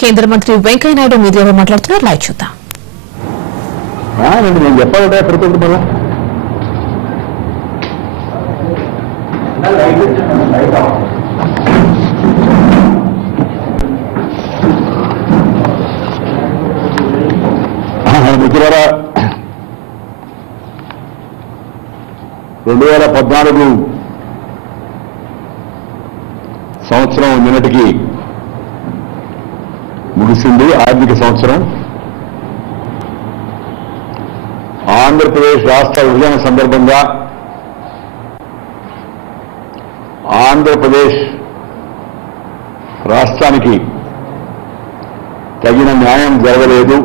కేంద్ర మంత్రి వెంకయ్యనాయుడు మీడియాలో మాట్లాడుతున్నారు. లైవ్ చూద్దాం. నేను చెప్పాలంటే ప్రతి ఒక్కటి మిత్రులారా, 2014 సంవత్సరం నిన్నటికి ముగిసింది. ఆర్థిక సంవత్సరం ఆంధ్రప్రదేశ్ రాష్ట్ర విభజన సందర్భంగా ఆంధ్రప్రదేశ్ రాష్ట్రానికి తగిన న్యాయం జరగలేదు.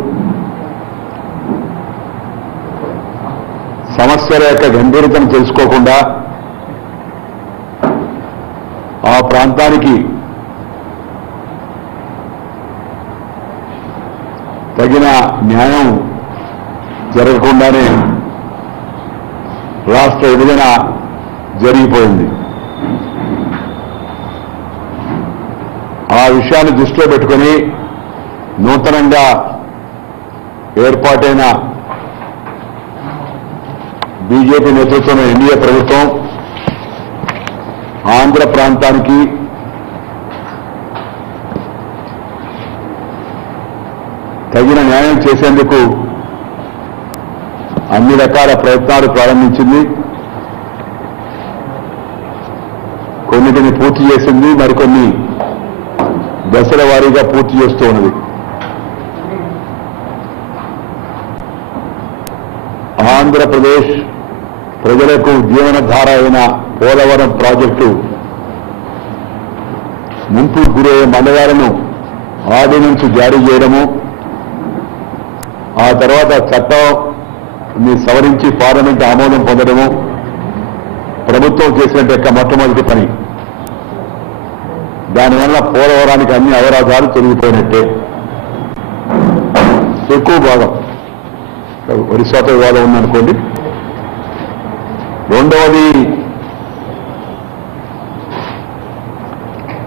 సమస్యల యొక్క గంభీరతను తెలుసుకోకుండా ఆ ప్రాంతానికి తగిన న్యాయం జరగకుండానే రాష్ట్ర విభజన జరిగిపోయింది. ఆ విషయాన్ని దృష్టిలో పెట్టుకొని నూతనంగా ఏర్పాటైన బీజేపీ నేతృత్వంలో ఎన్డీఏ ప్రభుత్వం ఆంధ్ర ప్రాంతానికి తగిన న్యాయం చేసేందుకు అన్ని రకాల ప్రయత్నాలు ప్రారంభించింది. కొన్నిటిని పూర్తి చేసింది, మరికొన్ని దశల వారీగా పూర్తి చేస్తూ ఉన్నది. ఆంధ్రప్రదేశ్ ప్రజలకు జీవనధార అయిన పోలవరం ప్రాజెక్టు ముంపు గురయ్యే మండలాలను ఆర్డినెన్స్ జారీ చేయడము, ఆ తర్వాత చట్టాన్ని సవరించి పార్లమెంట్ ఆమోదం పొందడము ప్రభుత్వం చేసినట్టు మొట్టమొదటి పని. దానివల్ల పోలవరానికి అన్ని అవరోధాలు తొలగిపోయినట్టే. ఎక్కువ భాగం ఒరిస్సాతో వివాదం ఉందనుకోండి. రెండవది,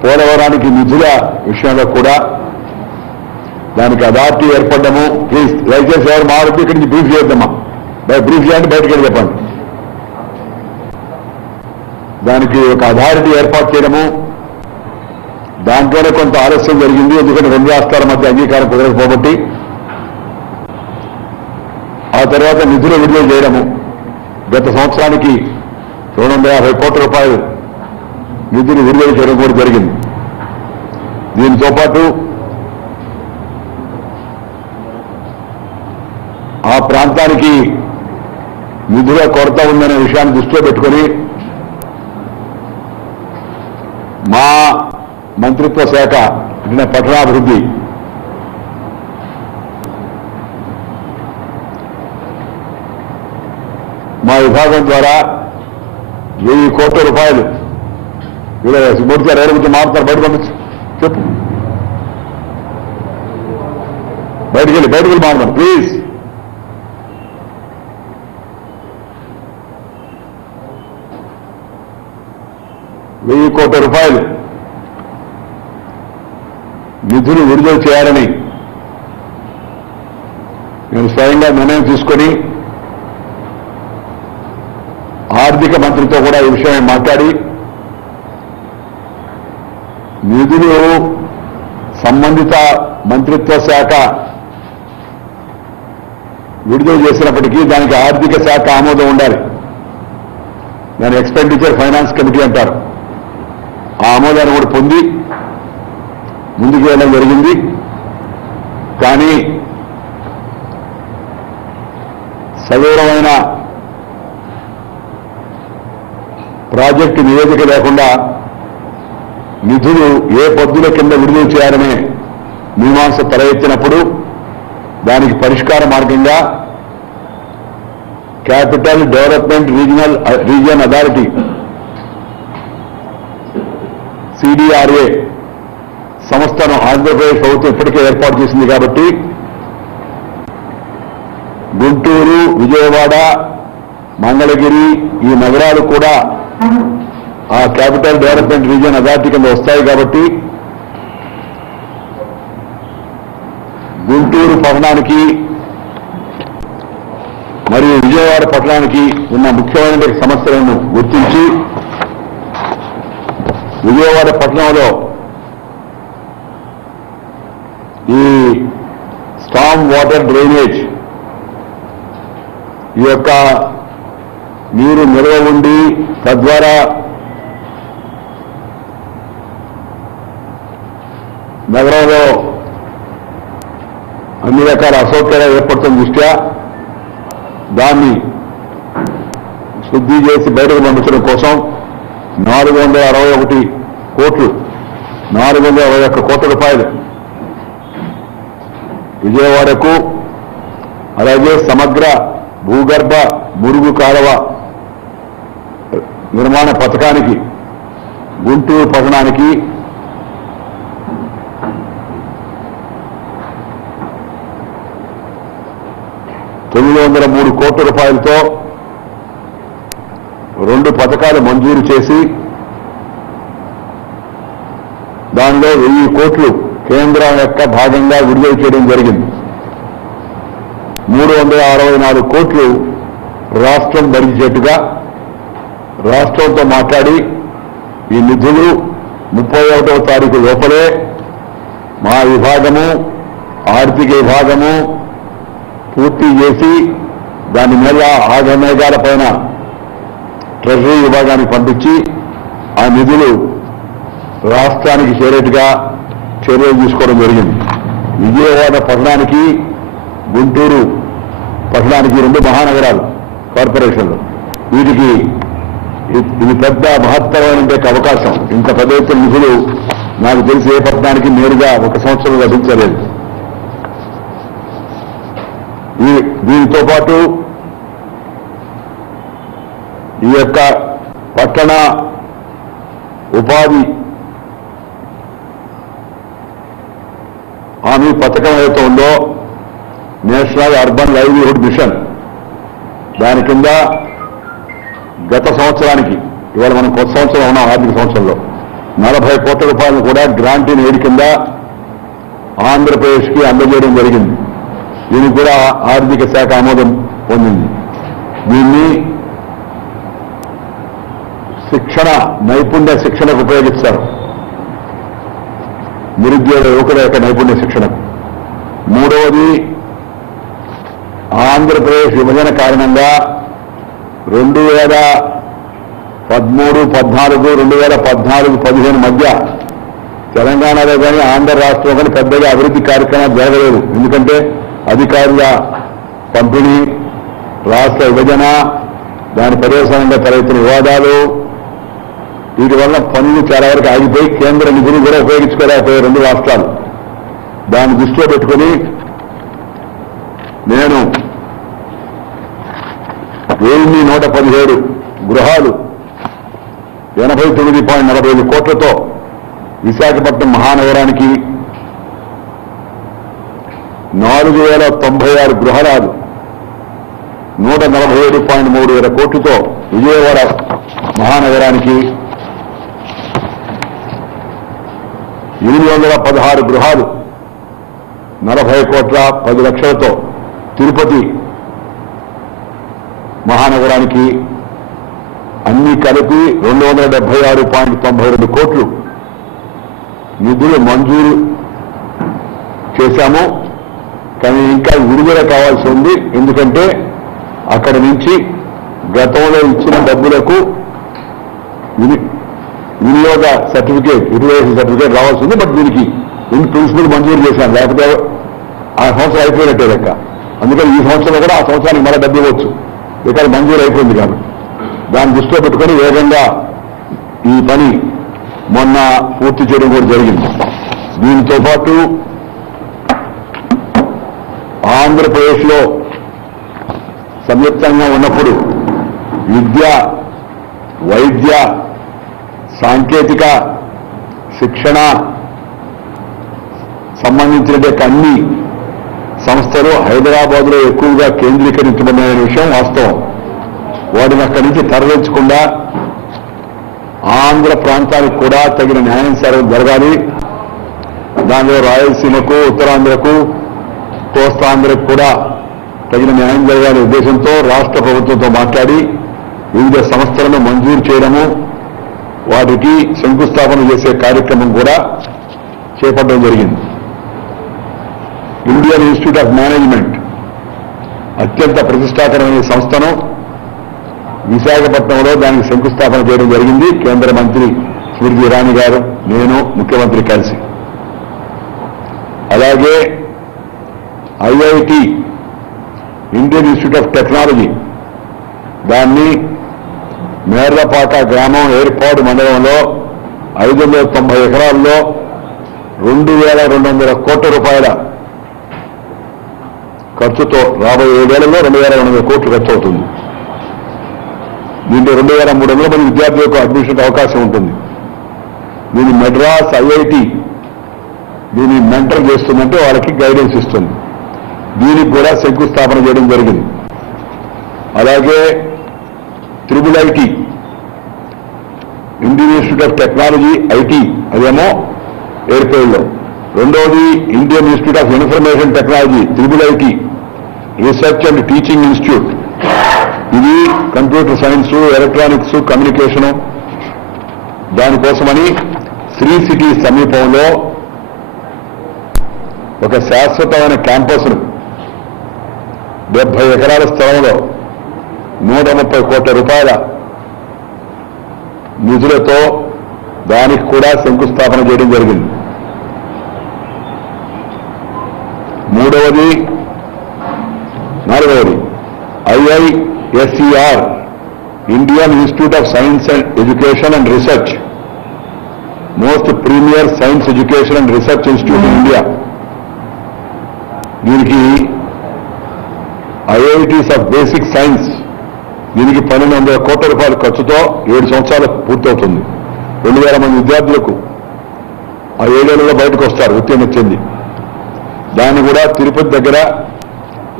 పోలవరానికి నిధుల విషయంలో కూడా దానికి అథారిటీ ఏర్పడము. ప్లీజ్ దయచేసి ఎవరు మారుతూ ఇక్కడి నుంచి బ్రీఫ్ చేద్దామా, బ్రీఫ్ చేయండి, బయటకు వెళ్ళి చెప్పండి. దానికి ఒక అథారిటీ ఏర్పాటు చేయడము, దాంట్లోనే కొంత ఆలస్యం జరిగింది. ఎందుకంటే రెండు రాష్ట్రాల మధ్య అంగీకారం కుదరకపోబట్టి. ఆ తర్వాత నిధులు విడుదల చేయడము, గత సంవత్సరానికి 250 కోట్ల రూపాయలు నిధులు విడుదల చేయడం కూడా జరిగింది. దీనితో పాటు ఆ ప్రాంతానికి నిధుల కొరత ఉందనే విషయాన్ని దృష్టిలో పెట్టుకొని మా మంత్రిత్వ శాఖ పట్టణాభివృద్ధి మా విభాగం ద్వారా 1000 కోట్ల రూపాయలు మూడు సార్ ఎవరి గురించి మారుతారు, బయట పంపించు, చెప్పు, బయటికి వెళ్ళి మారుతారు ప్లీజ్. ₹1000 కోట్ల రూపాయలు నిధులు విడుదల చేయాలని నేను స్వయంగా నిర్ణయం తీసుకొని ఆర్థిక మంత్రితో కూడా ఈ విషయమై మాట్లాడి నిధులు సంబంధిత మంత్రిత్వ శాఖ విడుదల చేసినప్పటికీ దానికి ఆర్థిక శాఖ ఆమోదం ఉండాలి. దాని ఎక్స్పెండిచర్ ఫైనాన్స్ కమిటీ అంటారు. ఆ ఆమోదాన్ని కూడా పొంది ముందుకు వెళ్ళడం జరిగింది. కానీ సవివరమైన ప్రాజెక్టు నివేదిక లేకుండా నిధులు ఏ పద్ధతుల కింద విడుదల చేయాలనే మీమాంస తల ఎత్తినప్పుడు దానికి పరిష్కార మార్గంగా capital development region authority CDRA సంస్థను ఆంధ్రప్రదేశ్ ప్రభుత్వం ఇప్పటికే ఏర్పాటు చేసింది. కాబట్టి గుంటూరు, విజయవాడ, మంగళగిరి ఈ నగరాలు కూడా ఆ క్యాపిటల్ డెవలప్మెంట్ రీజియన్ అథారిటీ కింద వస్తాయి. కాబట్టి గుంటూరు పట్టణానికి మరియు విజయవాడ పట్టణానికి ఉన్న ముఖ్యమైన సమస్యలను గుర్తించి విజయవాడ పట్టణంలో ఈ స్టామ్ వాటర్ డ్రైనేజ్ ఈ యొక్క నీరు నిల్వ ఉండి తద్వారా నగరంలో అన్ని రకాల అసౌకర్యాలు ఏర్పడుతున్న దృష్ట్యా దాన్ని శుద్ధి చేసి బయటకు పంపించడం కోసం 461 కోట్లు 421 కోట్ల రూపాయలు విజయవాడకు అలాగే సమగ్ర భూగర్భ మురుగు కాలువ నిర్మాణ పథకానికి గుంటూరు పట్టణానికి $903 కోట్ల రూపాయలతో 2 పథకాలు మంజూరు చేసి దానిలో 1000 కోట్లు కేంద్రం యొక్క భాగంగా విడుదల చేయడం జరిగింది. 364 కోట్లు రాష్ట్రం భరించేట్టుగా రాష్ట్రంతో మాట్లాడి ఈ నిధులు 31వ తారీఖు లోపలే మా విభాగము ఆర్థిక విభాగము పూర్తి చేసి దాని మీద ఆగమేఘాల పైన ట్రెజరీ విభాగానికి పంపించి ఆ నిధులు రాష్ట్రానికి చేరేట్టుగా చర్యలు తీసుకోవడం జరిగింది. విజయవాడ పట్టణానికి గుంటూరు పట్టణానికి 2 మహానగరాలు కార్పొరేషన్లు వీటికి ఇది పెద్ద మహత్తరమైన అవకాశం. ఇంత పెద్ద ఎత్తున నిధులు నాకు తెలిసి ఏ పట్టణానికి నేరుగా 1 సంవత్సరం లభించలేదు. దీనితో పాటు ఈ యొక్క పట్టణ ఉపాధి హామీ పథకం ఏదైతే ఉందో నేషనల్ అర్బన్ లైవ్లీహుడ్ మిషన్ దాని కింద గత సంవత్సరానికి ఇవాళ మనం కొత్త సంవత్సరం ఉన్నాం ఆర్థిక సంవత్సరంలో 40 కోట్ల రూపాయలను కూడా గ్రాంట్ ఇన్ ఎయిడ్ కింద ఆంధ్రప్రదేశ్కి అందజేయడం జరిగింది. దీనికి కూడా ఆర్థిక శాఖ ఆమోదం పొందింది. దీన్ని నైపుణ్య శిక్షణకు ఉపయోగిస్తారు. నిరుద్యోగ యువకుల యొక్క నైపుణ్య శిక్షణకు. 3వది ఆంధ్రప్రదేశ్ విభజన కారణంగా 2013, 14, 2014, 15 మధ్య తెలంగాణలో కానీ ఆంధ్ర రాష్ట్రంలో కానీ పెద్దగా అభివృద్ధి కార్యక్రమాలు జరగలేదు. ఎందుకంటే అధికారుల పంపిణీ, రాష్ట్ర విభజన, దాని పర్యవసానంగా తలెత్తిన వివాదాలు, వీటి వల్ల పనులు చాలా వరకు ఆగిపోయి కేంద్ర నిధులు కూడా ఉపయోగించుకోలేకపోయాయి 2 రాష్ట్రాలు. దాన్ని దృష్టిలో పెట్టుకుని నేను 1117 గృహాలు 89.45 కోట్లతో విశాఖపట్నం మహానగరానికి 4096 గృహాలు 147.30 కోట్లతో విజయవాడ మహానగరానికి 816 గృహాలు 40 కోట్ల 10 లక్షలతో తిరుపతి మహానగరానికి అన్ని కలిపి 276.92 కోట్లు నిధులు మంజూరు చేశాము. కానీ ఇంకా విడుదల కావాల్సి ఉంది. ఎందుకంటే అక్కడి నుంచి గతంలో ఇచ్చిన డబ్బులకు వినియోగ సర్టిఫికేట్, యూటిలైజేషన్ సర్టిఫికేట్ రావాల్సి ఉంది. బట్ దీనికి ప్రిన్సిపల్ మంజూరు చేశాను, లేకపోతే ఆ సంవత్సరం అయిపోయినట్టే లెక్క. అందుకని ఈ సంవత్సరంలో కూడా ఆ సంవత్సరానికి మళ్ళీ డబ్బు ఇవ్వచ్చు, ఇక్కడ మంజూరు అయిపోయింది కాబట్టి దాన్ని దృష్టిలో పెట్టుకుని వేగంగా ఈ పని మొన్న పూర్తి చేయడం కూడా జరిగింది. దీంతో పాటు ఆంధ్రప్రదేశ్లో సంయుక్తంగా ఉన్నప్పుడు విద్య, వైద్య, సాంకేతిక, శిక్షణ సంబంధించిన అన్ని సంస్థలు హైదరాబాద్లో ఎక్కువగా కేంద్రీకరించబడిన విషయం వాస్తవం. వాటిని అక్కడి నుంచి తరలించకుండా ఆంధ్ర ప్రాంతానికి కూడా తగిన న్యాయం జరగాలి. దానిలో రాయలసీమకు, ఉత్తరాంధ్రకు, కోస్తాంధ్రకు కూడా తగిన న్యాయం జరగాలనే ఉద్దేశంతో రాష్ట్ర ప్రభుత్వంతో మాట్లాడి వివిధ సంస్థలను మంజూరు చేయడము, వాటికి శంకుస్థాపన చేసే కార్యక్రమం కూడా చేపట్టడం జరిగింది. ఇండియన్ ఇన్స్టిట్యూట్ ఆఫ్ మేనేజ్మెంట్ అత్యంత ప్రతిష్టాకరమైన సంస్థను విశాఖపట్నంలో దానికి శంకుస్థాపన చేయడం జరిగింది. కేంద్ర మంత్రి స్మృతి ఇరానీ గారు, నేను, ముఖ్యమంత్రి కలిసి. అలాగే IIT Indian institute of technology దాన్ని మేర్లపాక గ్రామం ఏర్పాటు మండలంలో 590 ఎకరాల్లో 2,200 కోట్ల రూపాయల ఖర్చుతో రాబోయే 7 ఏళ్లలో 2,200 కోట్లు ఖర్చు అవుతుంది. దీంట్లో 2,300 మంది విద్యార్థులకు అడ్మిషన్ అవకాశం ఉంటుంది. దీన్ని మెడ్రాస్ ఐఐటి దీన్ని మెంటర్ చేస్తుందంటే వాళ్ళకి గైడెన్స్ ఇస్తుంది. దీనికి కూడా శంకుస్థాపన చేయడం జరిగింది. అలాగే triple IT Indian institute of technology IT అదేమో ఏర్పేడులో, రెండవది Indian institute of information technology triple IT research and teaching institute, ఇది కంప్యూటర్ సైన్స్, ఎలక్ట్రానిక్స్, కమ్యూనికేషను. దానికోసమని శ్రీ సిటీ సమీపంలో ఒక శాశ్వతమైన క్యాంపస్ను 70 ఎకరాల స్థలంలో 130 కోట్ల రూపాయల నిధులతో దానికి కూడా శంకుస్థాపన చేయడం జరిగింది. నాలుగవది IISER Indian institute of science and education and research, most premier science education and research institute in India. దీనికి ఐఐటీస్ ఆఫ్ బేసిక్ సైన్స్ దీనికి 1,200 కోట్ల రూపాయల ఖర్చుతో 7 సంవత్సరాలు పూర్తవుతుంది. 2,000 మంది విద్యార్థులకు ఆ 7 ఏళ్లలో బయటకు వస్తారు ఉత్తీర్ణత చెంది. దాన్ని కూడా తిరుపతి దగ్గర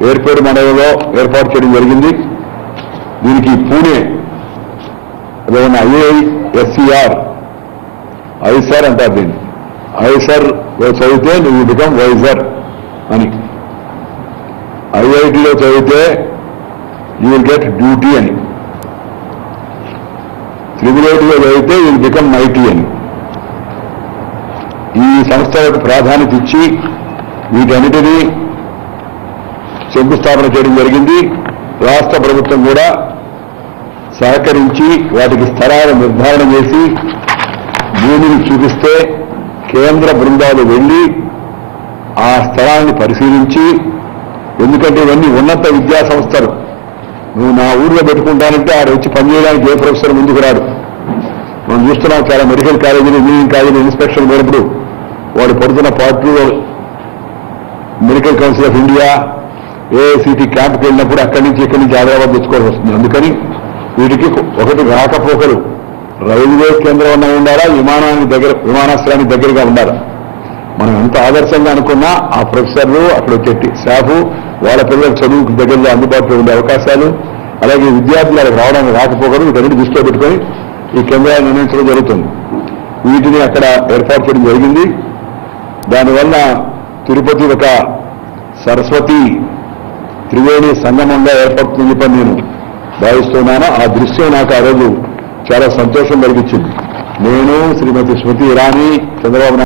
ఏర్పేడు మండలంలో ఏర్పాటు చేయడం జరిగింది. దీనికి పూణే అదే ఉన్న ఐఐఎస్ఈఆర్ ఐసర్ అంటారు. దీన్ని ఐసర్ చదివితే నువ్వు బికమ్ వైజర్ అని, ఐఐటిలో చదివితే యూ విల్ గెట్ డ్యూటీ అని, త్రిబుల్ ఐటీలో చదివితే యూ విల్ బికమ్ ఐటీ అని. ఈ సంస్థలకు ప్రాధాన్యత ఇచ్చి వీటన్నిటినీ శంకుస్థాపన చేయడం జరిగింది. రాష్ట్ర ప్రభుత్వం కూడా సహకరించి వాటికి స్థలాలు నిర్ధారణ చేసి భూమిని చూపిస్తే కేంద్ర బృందాలు వెళ్లి ఆ స్థలాన్ని పరిశీలించి, ఎందుకంటే ఇవన్నీ ఉన్నత విద్యా సంస్థలు, నువ్వు నా ఊరిలో పెట్టుకుంటానంటే ఆడ వచ్చి పనిచేయడానికి ఏ ప్రొఫెసర్ ముందుకు రాడు. మనం చూస్తున్నాం చాలా మెడికల్ కాలేజీలు, ఇంజనీరింగ్ కాలేజీలు ఇన్స్పెక్షన్ పోయినప్పుడు వాడు పడుతున్న పార్టీలో medical council of India AICT క్యాంప్కి వెళ్ళినప్పుడు అక్కడి నుంచి ఇక్కడి నుంచి హైదరాబాద్ తెచ్చుకోవాల్సి వస్తుంది. అందుకని వీటికి ఒకటి రాకపోకలు రైల్వే కేంద్రం ఉండాలా, విమానాశ్రయానికి దగ్గరగా ఉండాలా. మనం ఎంత ఆదర్శంగా అనుకున్నా ఆ ప్రొఫెసర్లు అక్కడ వచ్చే స్టాఫ్ వాళ్ళ పిల్లల చదువుకు దగ్గరలో అందుబాటులో ఉండే అవకాశాలు, అలాగే విద్యార్థులు అక్కడికి రావడానికి రాకపోకలు వీటన్నిటి దృష్టిలో పెట్టుకొని ఈ కేంద్రాన్ని నిర్ణయించడం జరుగుతుంది. వీటిని అక్కడ ఏర్పాటు చేయడం జరిగింది. దానివల్ల తిరుపతి ఒక సరస్వతి త్రివేణి సంగమంగా ఏర్పడుతుందని చెప్పని నేను భావిస్తున్నాను. ఆ దృశ్యం నాకు ఆ రోజు చాలా సంతోషం కలిగించింది. నేను, శ్రీమతి స్మృతి ఇరానీ, చంద్రబాబు